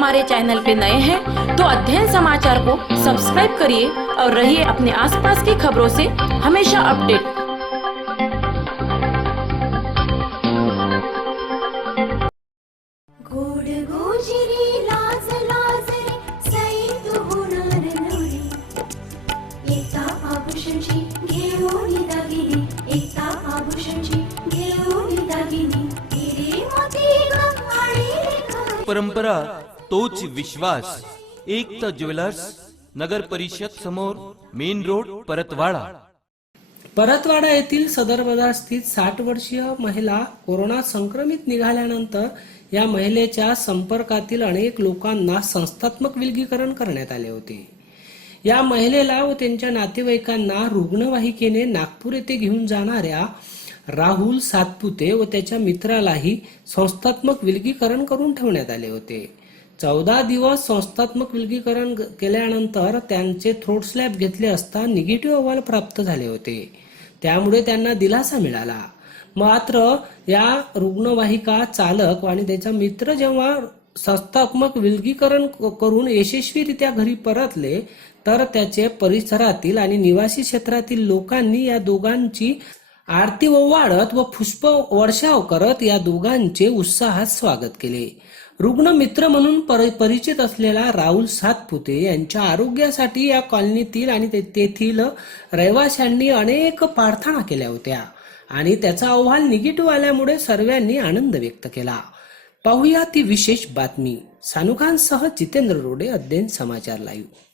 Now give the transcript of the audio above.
हमारे चैनल पे नए हैं तो अध्ययन समाचार को सब्सक्राइब करिए और रहिए अपने आसपास की खबरों से हमेशा अपडेट। परंपरा तोच विश्वास। एकता ज्वेलर्स, नगर परिषद समोर, मेन रोड, परतवाडा। परतवाडा येथील सदर बाजार स्थित 60 वर्षीय महिला कोरोना संक्रमित निघाल्यानंतर या महिलेच्या संपर्कातील अनेक लोकांना संस्थात्मक विलगीकरण करण्यात आले होते। या महिलेला व त्यांच्या नातेवाईकांना रुग्णवाहिकेने नागपूर येथे घेऊन जाणाऱ्या राहुल सातपुते व त्याच्या मित्रालाही संस्थात्मक विलगीकरण करून ठेवण्यात आले होते। 14 दिवस संस्थात्मक विलगीकरण केल्यानंतर त्यांचे थ्रोट स्लॅब घेतले असता निगेटिव्ह अहवाल प्राप्त झाले होते, त्यामुळे त्यांना दिलासा मिळाला। मात्र या रुग्णवाहिका चालक आणि त्याचा मित्र जेव्हा संस्थात्मक विलगीकरण करून यशस्वीरित्या घरी परतले तर त्याचे परिसरातील आणि निवासी क्षेत्रातील लोकांनी या दोघांची आरती ओवाळत व पुष्प वर्षाव करत या दोघांचे उत्साहात स्वागत केले। रुग्ण मित्र म्हणून परिचित असलेला राहुल सातपुते यांच्या आरोग्यासाठी या कॉलनीतील आणि तेथील रहिवाशांनी अनेक प्रार्थना केल्या होत्या आणि त्याचा अहवाल निगेटिव्ह आल्यामुळे सर्वांनी आनंद व्यक्त केला। पाहूया ती विशेष बातमी। सानुखानसह जितेंद्र रोडे, अध्ययन समाचार लाईव्ह।